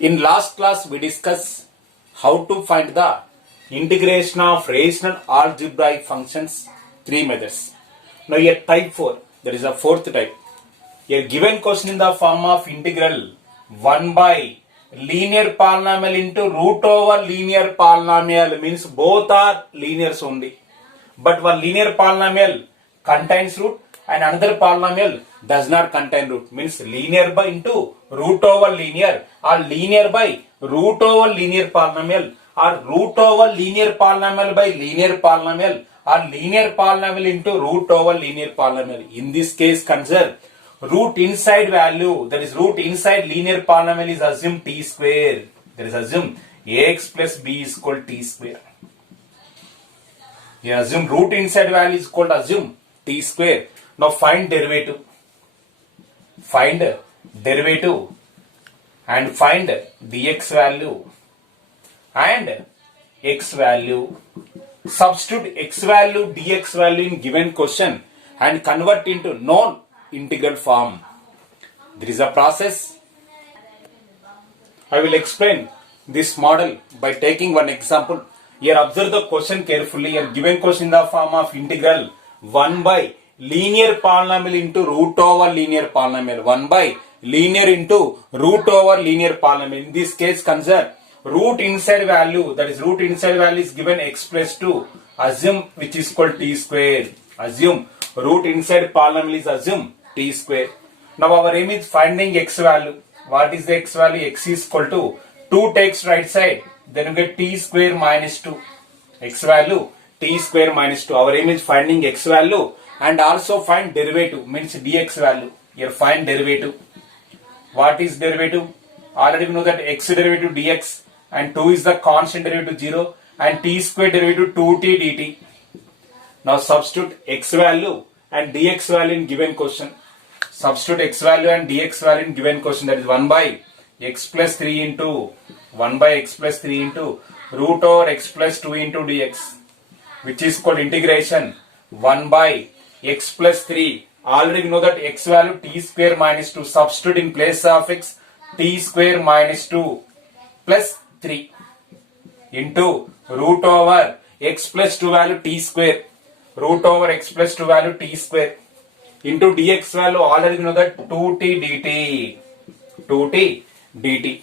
In last class, we discussed how to find the integration of rational algebraic functions, three methods. Now here type 4, there is a fourth type. A given question in the form of integral 1 by linear polynomial into root over linear polynomial means both are linears only. But one linear polynomial contains root and another polynomial does not contain root, means linear by into root over linear or linear by root over linear polynomial or root over linear polynomial by linear polynomial or linear polynomial into root over linear polynomial. In this case, consider root inside value, that is root inside linear polynomial is assume t square. That is assume ax plus b is equal to t square. You assume root inside value is equal to assume t square. Now find derivative. Find derivative and find dx value and x value. Substitute x value, dx value in given question and convert into non-integral form. There is a process. I will explain this model by taking one example. Here observe the question carefully. Here given question in the form of integral 1 by linear polynomial into root over linear polynomial. 1 by linear into root over linear polynomial. In this case, consider root inside value, that is root inside value is given x plus 2. Assume which is equal to t square. Assume root inside polynomial is assume t square. Now our aim is finding x value. What is the x value? X is equal to 2 takes right side. Then you get t square minus 2. X value t square minus 2. Our aim is finding x value and also find derivative, means dx value. Here find derivative. What is derivative? Already we know that x derivative dx and 2 is the constant derivative 0 and t square derivative 2t dt. Now substitute x value and dx value in given question. Substitute x value and dx value in given question, that is 1 by x plus 3 into 1 by x plus 3 into root over x plus 2 into dx, which is called integration 1 by x plus 3. Already we know that x value t square minus 2. Substitute in place of x t square minus 2 plus 3 into root over x plus 2 value t square, root over x plus 2 value t square into dx value. Already we know that 2t dt,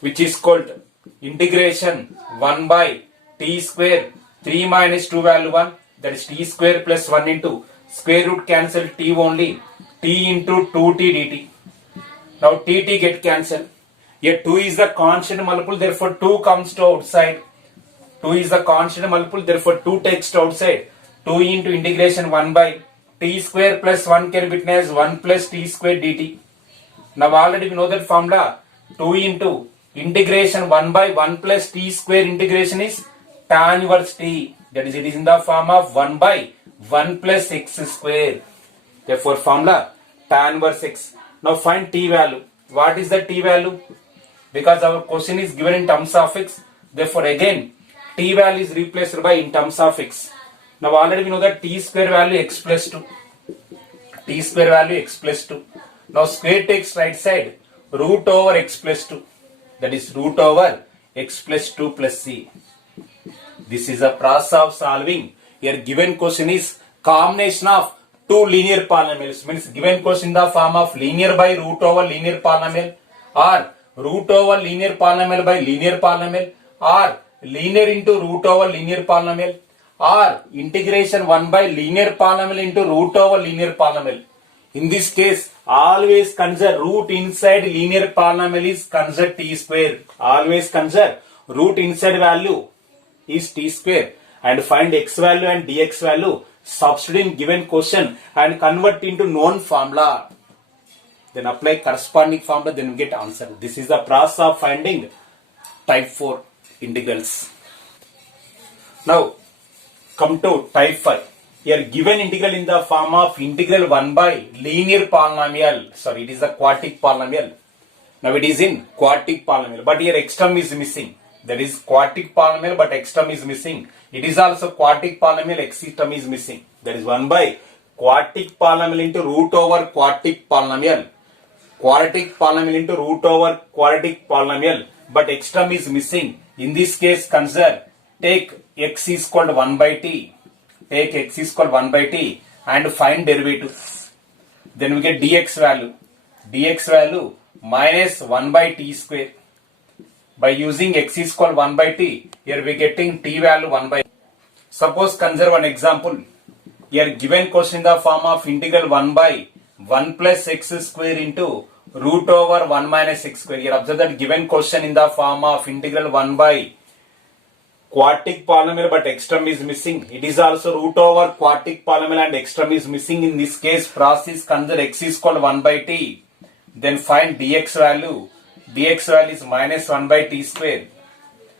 which is called integration 1 by t square 3 minus 2 value 1, that is t square plus 1 into square root cancel t only, t into 2t dt. Now tt get cancelled. Here 2 is the constant multiple, therefore 2 comes to outside. 2 is the constant multiple, therefore 2 takes to outside. 2 into integration 1 by t square plus 1 can be written as 1 plus t square dt. Now already we know that formula. 2 into integration 1 by 1 plus t square integration is tan inverse t. That is, it is in the form of 1 by 1 plus x square. Therefore formula tan inverse x. Now find t value. What is the t value? Because our question is given in terms of x, therefore again t value is replaced by in terms of x. Now already we know that t square value x plus 2. T square value x plus 2. Now square takes right side, root over x plus 2. That is root over x plus 2 plus c. This is a process of solving. Here given question is combination of two linear polynomials, means given question in the form of linear by root over linear polynomial or root over linear polynomial by linear polynomial or linear into root over linear polynomial or integration 1 by linear polynomial into root over linear polynomial. In this case, always consider root inside linear polynomial is consider t square. Always consider root inside value is t square and find x value and dx value. Substitute in given question and convert into known formula. Then apply corresponding formula, then we get answer. This is the process of finding type 4 integrals. Now come to type 5. Here given integral in the form of integral 1 by linear polynomial. Sorry, it is a quartic polynomial. Now it is in quartic polynomial, but here x term is missing. That is quartic polynomial, but x term is missing. It is also quartic polynomial, x term is missing. That is 1 by quartic polynomial into root over quartic polynomial. Quadratic polynomial into root over quadratic polynomial but x term is missing. In this case, consider take x is called 1 by t. Take x is called 1 by t and find derivative. Then we get dx value. Dx value minus 1 by t square. By using x is called 1 by t, here we are getting t value 1 by. Suppose consider one example. Here given question in the form of integral 1 by 1 plus x square into root over 1 minus x square. Here observe that given question in the form of integral 1 by quartic polynomial but x term is missing. It is also root over quartic polynomial and x term is missing. In this case, process consider x is called 1 by t. Then find dx value. Dx value is minus 1 by t square.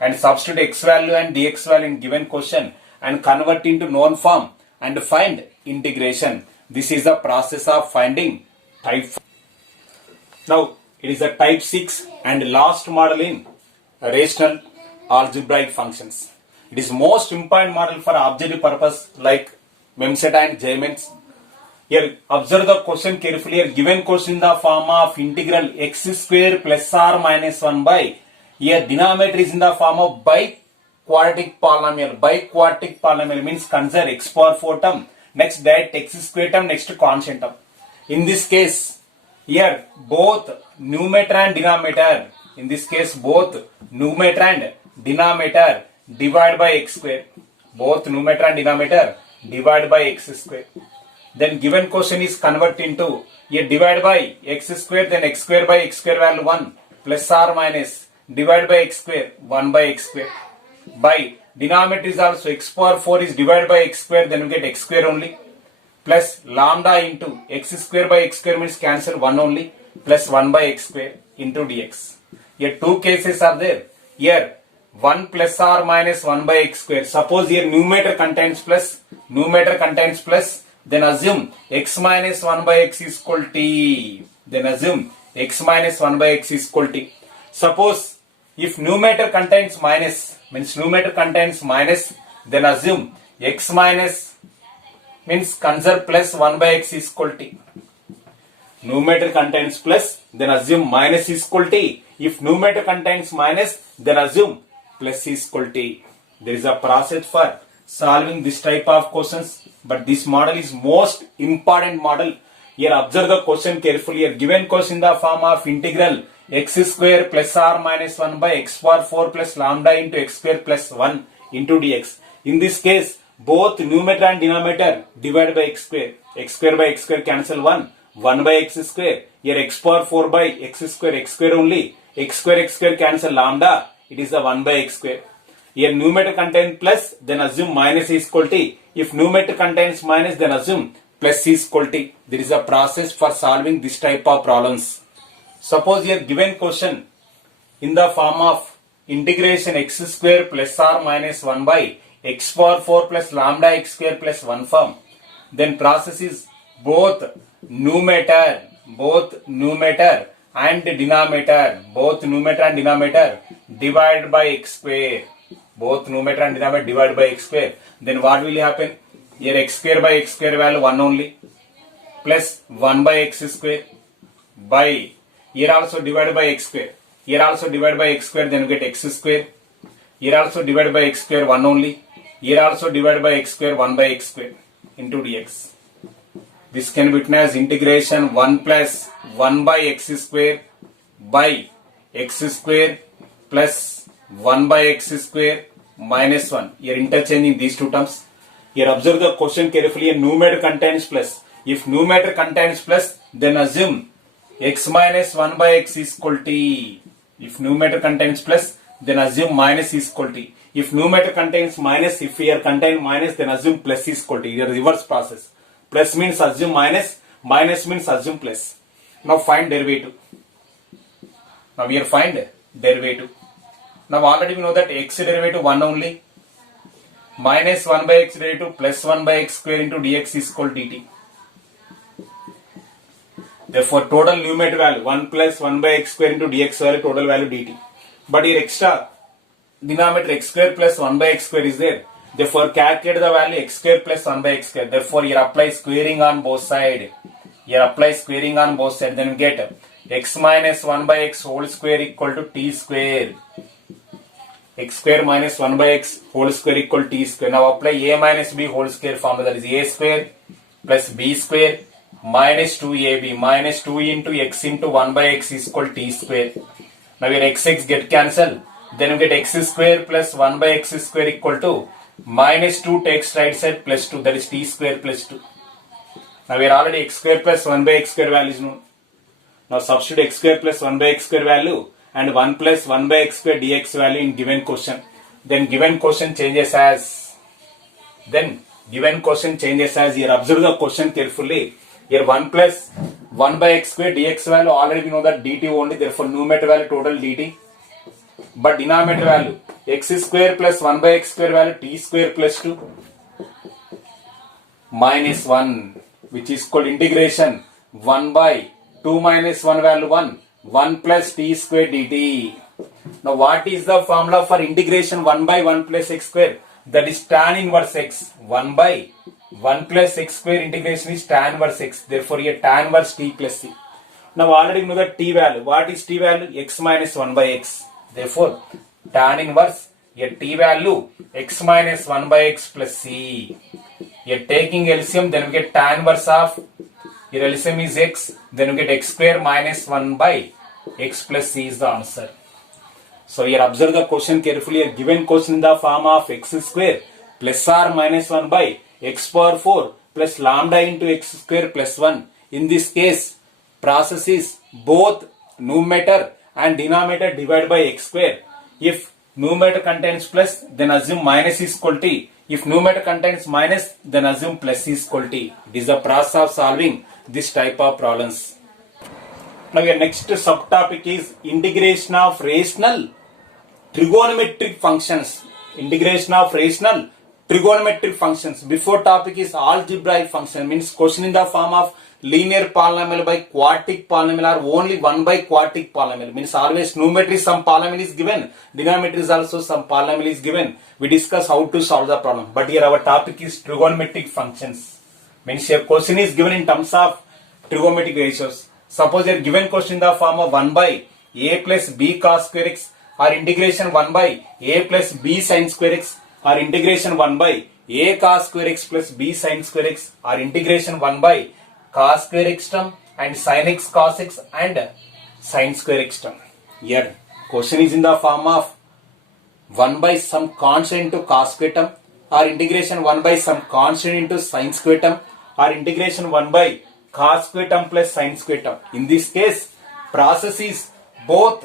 And substitute x value and dx value in given question and convert into known form and find integration. This is the process of finding type 4. Now, it is a type 6 and last model in rational algebraic functions. It is most important model for objective purpose like MEMSET and JMENS. Here, observe the question carefully. Here, given question in the form of integral x square plus or minus 1 by. Here, denominator is in the form of biquadratic polynomial. Biquadratic polynomial means consider x power 4 term. Next, that x square term. Next, constant term. In this case, here both numerator and denominator. In this case, both numerator and denominator divide by x square. Both numerator and denominator divide by x square. Then given question is convert into here divide by x square, then x square by x square value 1 plus or minus divide by x square 1 by x square. By denominator is also x power 4 is divided by x square, then we get x square only plus lambda into x square by x square means cancel 1 only plus 1 by x square into dx. Here two cases are there. Here 1 plus or minus 1 by x square. Suppose here numerator contains plus, then assume x minus 1 by x is equal to t. Then assume x minus 1 by x is equal to t. Suppose if numerator contains minus, means numerator contains minus, then assume x minus means consider plus 1 by x is equal to t. Numerator contains plus, then assume minus is equal to t. If numerator contains minus, then assume plus is equal to t. There is a process for solving this type of questions, but this model is most important model. Here observe the question carefully. Here given question in the form of integral x square plus or minus 1 by x power 4 plus lambda into x square plus 1 into dx. In this case, both numerator and denominator divided by x square. X square by x square cancel 1 by x square. Here x power 4 by x square only. X square cancel lambda. It is the 1 by x square. Here numerator contains plus, then assume minus is equal to. If numerator contains minus, then assume plus is equal to. There is a process for solving this type of problems. Suppose here given question in the form of integration x square plus or minus 1 by x power 4 plus lambda x square plus 1 form. Then process is both numerator and denominator. Both numerator and denominator divided by x square. Both numerator and denominator divided by x square. Then what will happen? Here x square by x square value 1 only plus 1 by x square by here also divided by x square. Here also divided by x square, then we get x square. Here also divided by x square 1 only. Here also divided by x square 1 by x square into dx. This can be written as integration 1 plus 1 by x square by x square plus 1 by x square minus 1. Here interchanging these two terms. Here observe the question carefully. A numerator contains plus. If numerator contains plus, then assume x minus 1 by x is equal to t. If numerator contains plus, then assume minus is equal to t. If numerator contains minus, if here contain minus, then assume plus is equal to t. Here reverse process. Plus means assume minus, minus means assume plus. Now find derivative. Now here find derivative. Now already we know that x derivative 1 only. Minus 1 by x derivative plus 1 by x square into dx is equal to dt. Therefore total numerator value 1 plus 1 by x square into dx value, total value dt. But here extra denominator x square plus 1 by x square is there. Therefore calculate the value x square plus 1 by x square. Therefore here apply squaring on both sides. Here apply squaring on both sides. Then we get x minus 1 by x whole square equal to t square. X square minus 1 by x whole square equal to t square. Now apply a minus b whole square formula, that is a square plus b square minus 2ab minus 2 into x into 1 by x is equal to t square. Now your x get cancelled. Then you get x square plus 1 by x square equal to minus 2 takes right side plus 2, that is t square plus 2. Now we are already x square plus 1 by x square value is known. Now substitute x square plus 1 by x square value and 1 plus 1 by x square dx value in given question. Then given question changes as, here observe the question carefully. Here 1 plus 1 by x square dx value, already we know that dt only, therefore numerator value total dt. But denominator value x square plus 1 by x square value t square plus 2 minus 1, which is called integration 1 by 2 minus 1 value 1 plus t square dt. Now what is the formula for integration 1 by 1 plus x square? That is tan inverse x. 1 by 1 plus x square integration is tan inverse x. Therefore here tan inverse t plus c. Now already know the t value. What is t value? X minus 1 by x. Therefore tan inverse here t value x minus 1 by x plus c. Here taking LCM, then we get tan inverse of, here LCM is x, then we get x square minus 1 by x plus c is the answer. So here observe the question carefully. A given question in the form of x square plus or minus 1 by x power 4 plus lambda into x square plus 1. In this case, process is both numerator and denominator divided by x square. If numerator contains plus, then assume minus is equal to. If numerator contains minus, then assume plus is equal to. It is the process of solving this type of problems. Now your next subtopic is integration of rational trigonometric functions. Integration of rational trigonometric functions. Before topic is algebraic function, means question in the form of linear polynomial by quadratic polynomial or only 1 by quadratic polynomial. Means always numerator is some polynomial is given, denominator is also some polynomial is given. We discuss how to solve the problem. But here our topic is trigonometric functions. Means your question is given in terms of trigonometric ratios. Suppose you are given question in the form of 1 by a plus b cos square x, or integration 1 by a plus b sin square x, or integration 1 by a cos square x plus b sin square x, or integration 1 by cos square x term and sin x cos x and sin square x term. Here question is in the form of 1 by some constant into cos square term, or integration 1 by some constant into sin square term, or integration 1 by cos square term plus sin square term. In this case, process is both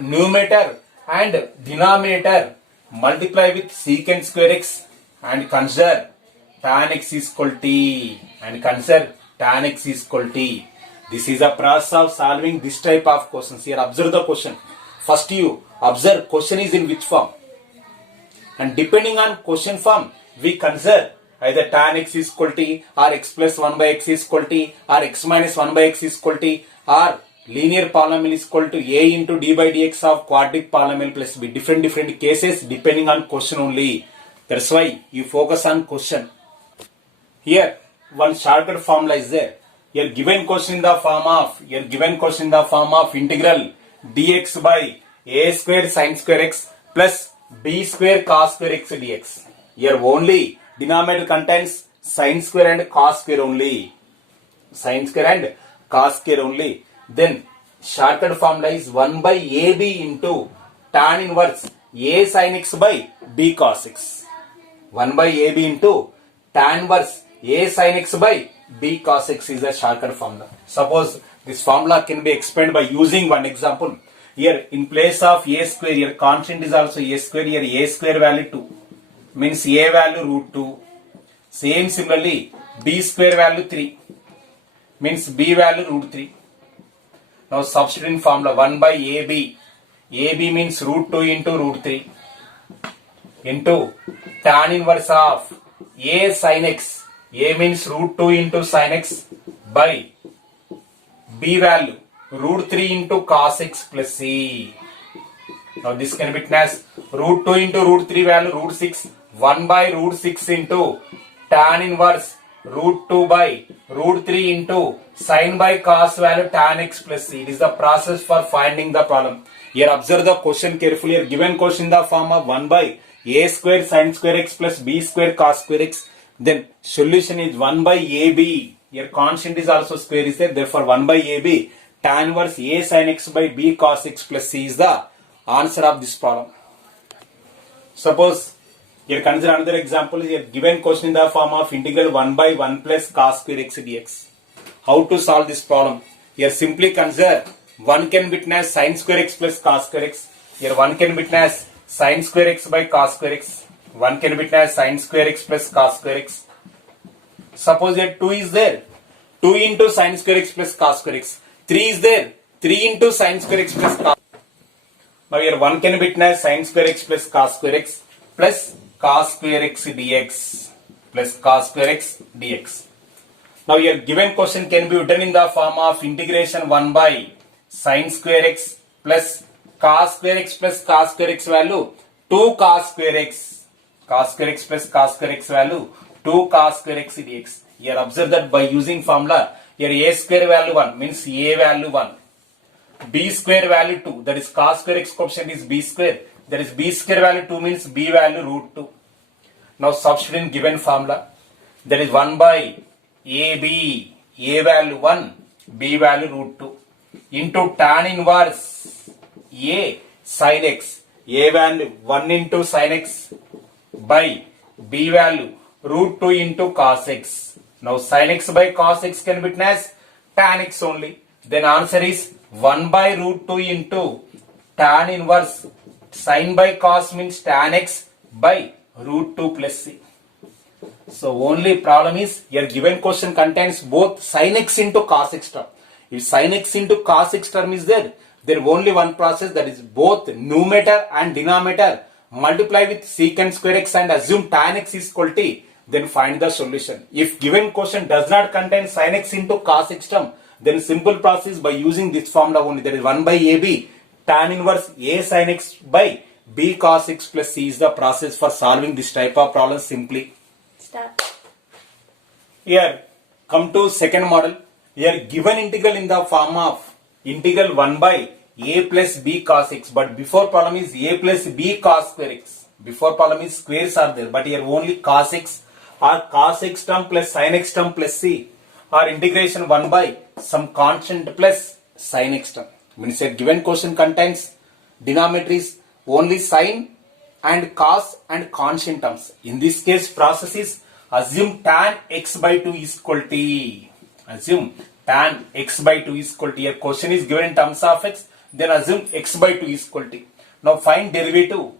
numerator and denominator multiply with secant square x and consider tan x is equal to This is a process of solving this type of questions. Here observe the question. First you observe question is in which form, and depending on question form we consider either tan x is equal to, or x plus 1 by x is equal to, or x minus 1 by x is equal to, or linear polynomial is equal to a into d by dx of quadratic polynomial plus b. Different cases depending on question only. That's why you focus on question. Here one shortcut formula is there. Here given question in the form of integral dx by a square sin square x plus b square cos square x dx. Here only denominator contains sin square and cos square only. Then shortcut formula is 1 by ab into tan inverse a sin x by b cos x. 1 by ab into tan inverse a sin x by b cos x is a shortcut formula. Suppose this formula can be explained by using one example. Here in place of a square, here constant is also a square. Here a square value 2 means a value root 2. Same similarly b square value 3 means b value root 3. Now substituting formula 1 by AB. AB means root 2 into root 3 into tan inverse of A sin x. A means root 2 into sin x by B value root 3 into cos x plus C. Now this can be written as root 2 into root 3 value root 6. 1 by root 6 into tan inverse root 2 by root 3 into sin by cos value tan x plus c. It is the process for finding the problem. Here observe the question carefully. Here given question in the form of 1 by a square sin square x plus b square cos square x. Then solution is 1 by ab. Here constant is also square is there. Therefore 1 by ab tan inverse a sin x by b cos x plus c is the answer of this problem. Suppose here consider another example. Here given question in the form of integral 1 by 1 plus cos square x dx. How to solve this problem? Here simply consider 1 can be written as sin square x plus cos square x. Here 1 can be written as sin square x by cos square x. 1 can be written as sin square x plus cos square x. Suppose here 2 is there. 2 into sin square x plus cos square x. 3 is there. 3 into sin square x plus cos. Now here 1 can be written as sin square x plus cos square x plus cos square x dx plus cos square x dx. Now here given question can be written in the form of integration 1 by sin square x plus cos square x plus cos square x value 2 cos square x. Cos square x plus cos square x value 2 cos square x dx. Here observe that by using formula, here a square value 1 means a value 1. B square value 2, that is cos square x coefficient is b square. That is b square value 2 means b value root 2. Now substitute in given formula. That is 1 by AB, a value 1, b value root 2 into tan inverse a sin x, a value 1 into sin x by b value root 2 into cos x. Now sin x by cos x can be written as tan x only. Then answer is 1 by root 2 into tan inverse sin by cos means tan x by root 2 plus c. So only problem is here given question contains both sin x into cos x term. If sin x into cos x term is there only one process, that is both numerator and denominator multiply with secant square x and assume tan x is equal to, then find the solution. If given question does not contain sin x into cos x term, then simple process by using this formula only, that is 1 by ab tan inverse a sin x by b cos x plus c is the process for solving this type of problem simply. Start. Here come to second model. Here given integral in the form of integral 1 by a plus b cos x, but before problem is a plus b cos square x. Before problem is squares are there, but here only cos x or cos x term plus sin x term plus c, or integration 1 by some constant plus sin x term. Means a given question contains denominator is only sin and cos and constant terms. In this case process is assume tan x by 2 is equal to, assume tan x by 2 is equal to, here question is given in terms of x, then assume x by 2 is equal to. Now find derivative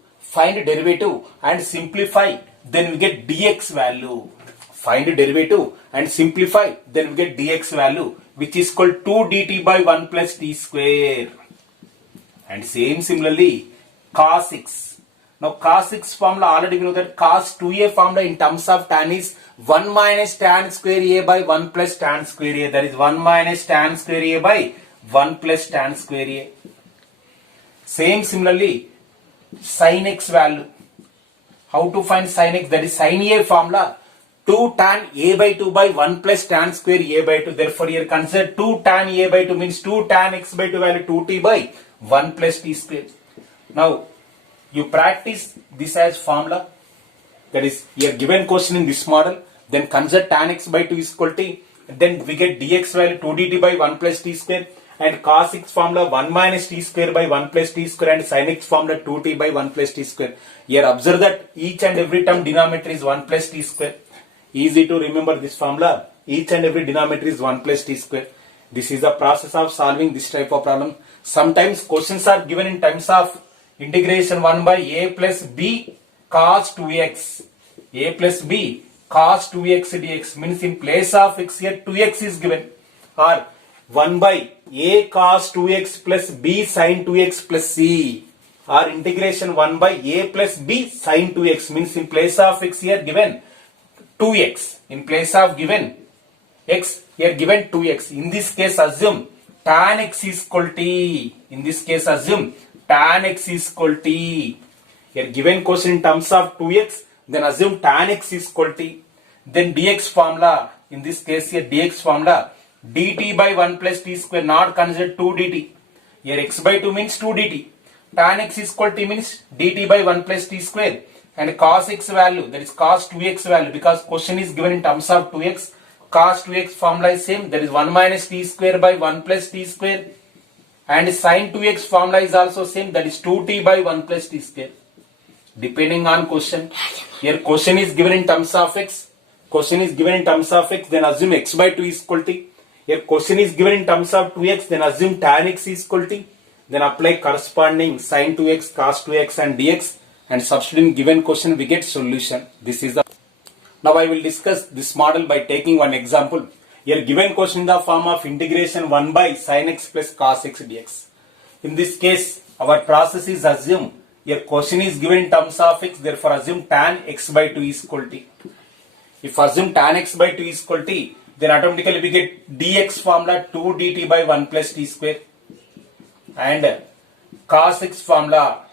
and simplify, then we get dx value. Find derivative and simplify, then we get dx value which is equal to 2 dt by 1 plus t square. And same similarly cos x. Now cos x formula already we know that cos 2a formula in terms of tan is 1 minus tan square a by 1 plus tan square a. That is 1 minus tan square a by 1 plus tan square a. Same similarly sin x value. How to find sin x? That is sin a formula 2 tan a by 2 by 1 plus tan square a by 2. Therefore here consider 2 tan a by 2 means 2 tan x by 2 value 2t by 1 plus t square. Now you practice this as formula, that is here given question in this model, then consider tan x by 2 is equal to, then we get dx value 2 dt by 1 plus t square, and cos x formula 1 minus t square by 1 plus t square, and sin x formula 2t by 1 plus t square. Here observe that each and every term denominator is 1 plus t square. Easy to remember this formula. Each and every denominator is 1 plus t square. This is the process of solving this type of problem. Sometimes questions are given in terms of integration 1 by a plus b cos 2x. A plus b cos 2x dx means in place of x here 2x is given, or 1 by a cos 2x plus b sin 2x plus c, or integration 1 by a plus b sin 2x means in place of x here given 2x, in place of given x here given 2x. In this case assume tan x is equal to, in this case assume tan x is equal to, here given question in terms of 2x, then assume tan x is equal to, then dx formula In this case here dx formula dt by 1 plus t square, not considered 2 dt. Here x by 2 means 2 dt. Tan x is equal to means dt by 1 plus t square, and cos x value, that is cos 2x value, because question is given in terms of 2x. Cos 2x formula is same, that is 1 minus t square by 1 plus t square, and sin 2x formula is also same, that is 2t by 1 plus t square. Depending on question, here question is given in terms of x, then assume x by 2 is equal to, here question is given in terms of 2x, then assume tan x is equal to, then apply corresponding sin 2x, cos 2x and dx, and substituting given question we get solution. This is the. Now I will discuss this model by taking one example. Here given question in the form of integration 1 by sin x plus cos x dx. In this case, our process is assume, here question is given in terms of x, therefore assume tan x by 2 is equal to. If assume tan x by 2 is equal to, then automatically we get dx formula 2 dt by 1 plus t square, and cos x formula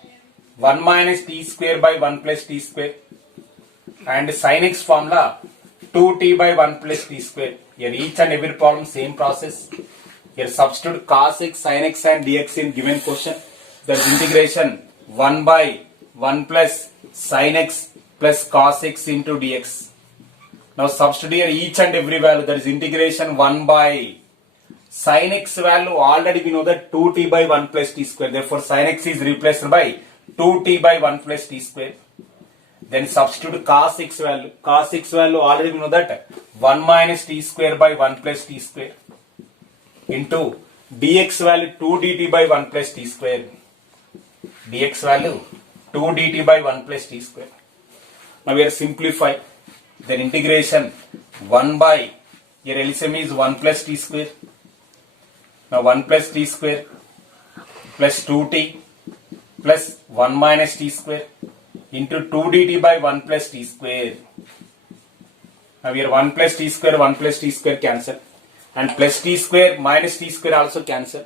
1 minus t square by 1 plus t square, and sin x formula 2t by 1 plus t square. Here each and every problem same process. Here substitute cos x, sin x and dx in given question. That is integration 1 by 1 plus sin x plus cos x into dx. Now substitute here each and every value, that is integration 1 by sin x value, already we know that 2t by 1 plus t square, therefore sin x is replaced by 2t by 1 plus t square. Then substitute cos x value, already we know that 1 minus t square by 1 plus t square into dx value 2 dt by 1 plus t square, dx value 2 dt by 1 plus t square. Now we are simplify, then integration 1 by, here LCM is 1 plus t square. Now 1 plus t square plus 2t plus 1 minus t square into 2 dt by 1 plus t square. Now here 1 plus t square cancel, and plus t square minus t square also cancel.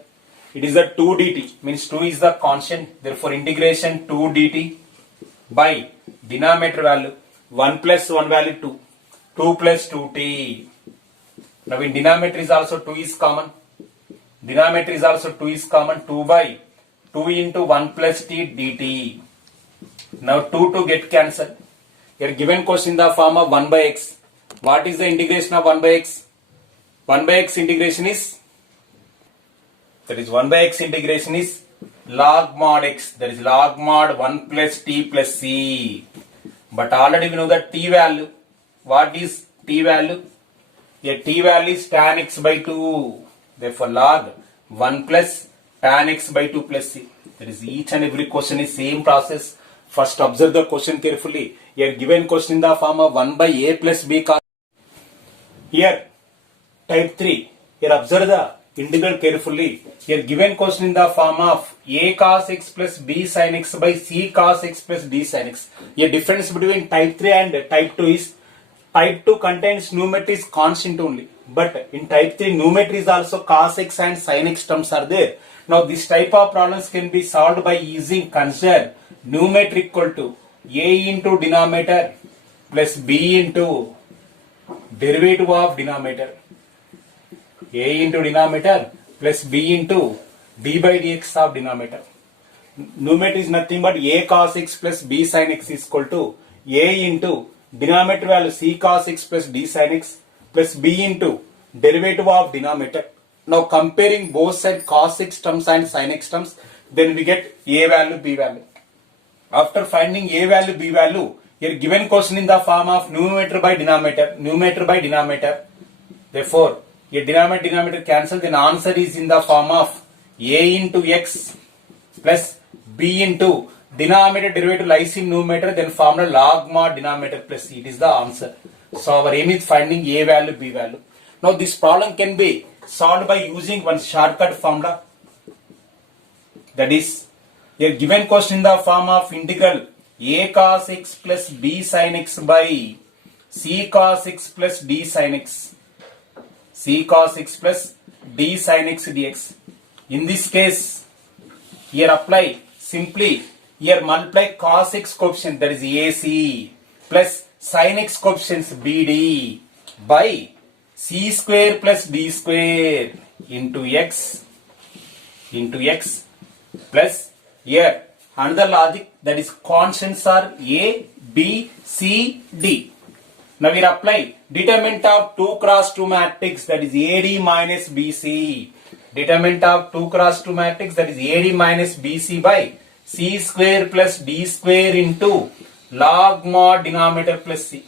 It is a 2 dt, means 2 is the constant, therefore integration 2 dt by denominator value 1 plus 1 value 2, 2 plus 2t. Now in denominator is also 2 is common, 2 by 2 into 1 plus t dt. Now 2 get cancelled. Here given question in the form of 1 by x. What is the integration of 1 by x? 1 by x integration is, that is 1 by x integration is log mod x, that is log mod 1 plus t plus c. But already we know that t value. What is t value? Here t value is tan x by 2. Therefore log 1 plus tan x by 2 plus c. That is each and every question is same process. First observe the question carefully. Here given question in the form of 1 by a plus b cos. Here type 3. Here observe the integral carefully. Here given question in the form of a cos x plus b sin x by c cos x plus d sin x. Here difference between type 3 and type 2 is, type 2 contains numerator is constant only, but in type 3 numerator is also cos x and sin x terms are there. Now this type of problems can be solved by using, consider numerator equal to a into denominator plus b into derivative of denominator, a into denominator plus b into d by dx of denominator. Numerator is nothing but a cos x plus b sin x is equal to a into denominator value c cos x plus d sin x plus b into derivative of denominator. Now comparing both sides cos x terms and sin x terms, then we get a value, b value. After finding a value, b value, here given question in the form of numerator by denominator. Therefore, here denominator cancel, then answer is in the form of a into x plus b into denominator derivative lies in numerator, then formula log mod denominator plus c. It is the answer. So our aim is finding a value, b value. Now this problem can be solved by using one shortcut formula. That is, here given question in the form of integral a cos x plus b sin x by c cos x plus d sin x, dx. In this case, here apply simply, here multiply cos x coefficient, that is AC, plus sin x coefficients BD by c square plus d square into x plus here another logic, that is constants are a, b, c, d. Now we apply determinant of 2 cross 2 matrix, that is AD minus BC. Determinant of 2 cross 2 matrix, that is AD minus BC by c square plus d square into log mod denominator plus c.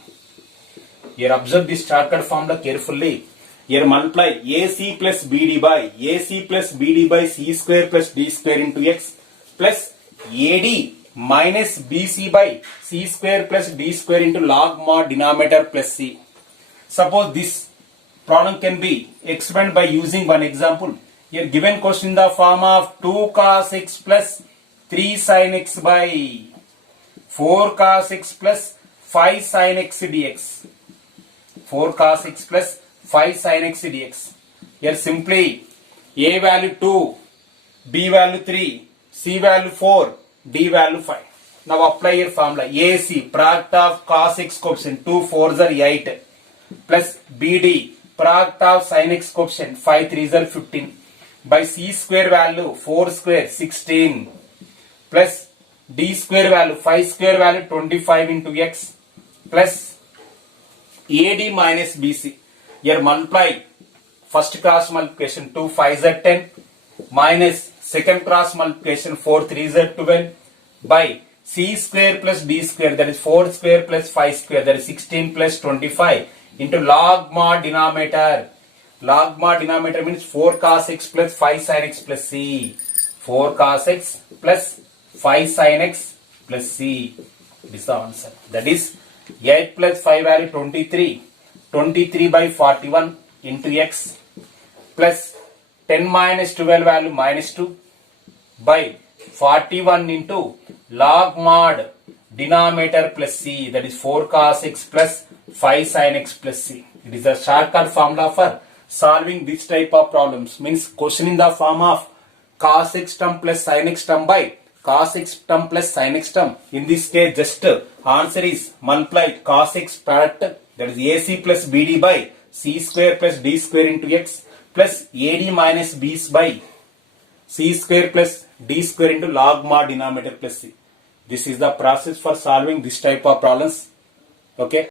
Here observe this shortcut formula carefully. Here multiply AC plus BD by c square plus d square into x plus AD minus BC by c square plus d square into log mod denominator plus c. Suppose this problem can be explained by using one example. Here given question in the form of 2 cos x plus 3 sin x by 4 cos x plus 5 sin x dx. 4 cos x plus 5 sin x dx. Here simply a value 2, b value 3, c value 4, d value 5. Now apply your formula. AC product of cos x coefficient 2 4s are 8 plus BD product of sin x coefficient 5 3s are 15 by c square value 4 square 16 plus d square value 5 square value 25 into x plus AD minus BC. Here multiply first cross multiplication 2 5s are 10 minus second cross multiplication 4 3s are 12 by c square plus d square, that is 4 square plus 5 square, that is 16 plus 25 into log mod denominator. Log mod denominator means 4 cos x plus 5 sin x plus c. 4 cos x plus 5 sin x plus c. This is the answer. That is 8 plus 5 value 23. 23 by 41 into x plus 10 minus 12 value minus 2 by 41 into log mod denominator plus c, that is 4 cos x plus 5 sin x plus c. It is a shortcut formula for solving this type of problems. Means question in the form of cos x term plus sin x term by cos x term plus sin x term. In this case just answer is multiply cos x product, that is AC plus BD by c square plus d square into x plus AD minus B by c square plus d square into log mod denominator plus c. This is the process for solving this type of problems. Okay.